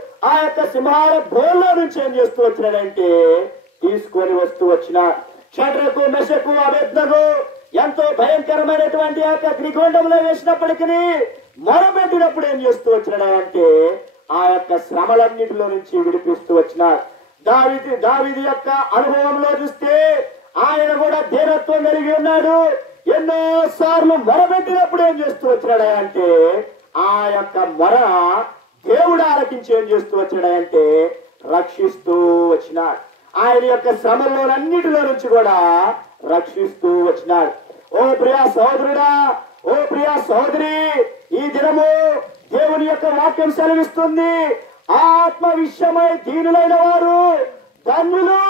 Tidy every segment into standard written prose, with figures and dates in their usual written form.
ఆ యొక్క సింహాల బోన్లో నుంచి ఏం చేస్తూ వచ్చినాడంటే తీసుకొని వస్తూ వచ్చిన షడ్రకు మెషకు అబేద్నెగో ఎంతో భయంకరమైనటువంటి ఆ యొక్క అగ్నిగుండంలో వేసినప్పటికీ మొరపెట్టినప్పుడు ఏం చేస్తూ వచ్చినాడంటే ఆ యొక్క శ్రమలన్నిటిలో నుంచి విడిపిస్తూ వచ్చినాడు. దావీదు యొక్క అనుభవంలో చూస్తే ఆయన కూడా ధీరత్వం కలిగి ఉన్నాడు. ఎన్నో సార్లు మొరపెట్టినప్పుడు ఏం చేస్తూ వచ్చినాడంటే ఆ యొక్క మొర దేవుడు ఆలకించి ఏం చేస్తూ వచ్చినాడంటే రక్షిస్తూ వచ్చినాడు. ఆయన యొక్క శ్రమల్లోనన్నిటిలో నుంచి కూడా రక్షిస్తూ వచ్చినాడు. ఓ ప్రియా సహోదరుడా, ఓ ప్రియా సహోదరి, ఈ దినము దేవుని యొక్క వాక్యం సెలవిస్తుంది, ఆత్మ విషయమై దీనులైన వారు ధన్యులు.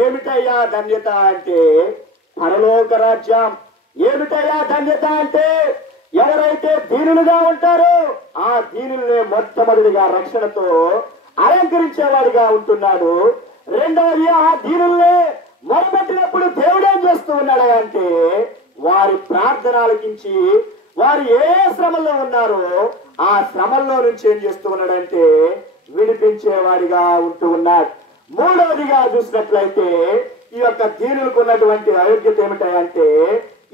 ఏమిటయ్యా ధన్యత అంటే పరలోక రాజ్యం. ఏమిటయ్యా ధన్యత అంటే ఎవరైతే దీనులుగా ఉంటారో ఆ దీనులనే మొట్టమొదటిగా రక్షణతో అలంకరించేవాడిగా ఉంటున్నాడు. రెండవది ఆ దీనుల్ని మొరపెట్టినప్పుడు దేవుడు ఏం చేస్తూ ఉన్నాడు అంటే వారి ప్రార్థన ఆలకించి వారు ఏ శ్రమల్లో ఉన్నారో ఆ శ్రమల్లో నుంచి ఏం చేస్తూ ఉన్నాడంటే విడిపించేవాడిగా ఉంటూ ఉన్నాడు. మూడవదిగా చూసినట్లయితే ఈ యొక్క దీనులకు ఉన్నటువంటి అయోగ్యత ఏమిటంటే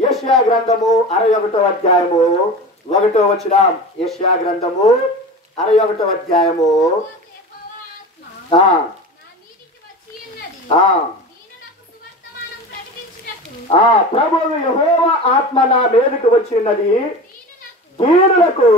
యెషయా గ్రంథము 61వ అధ్యాయము 1వ వచనం. యెషయా గ్రంథము 61వ అధ్యాయము ప్రభువు యెహోవా ఆత్మ నా మీదకు వచ్చినది, దీనులకు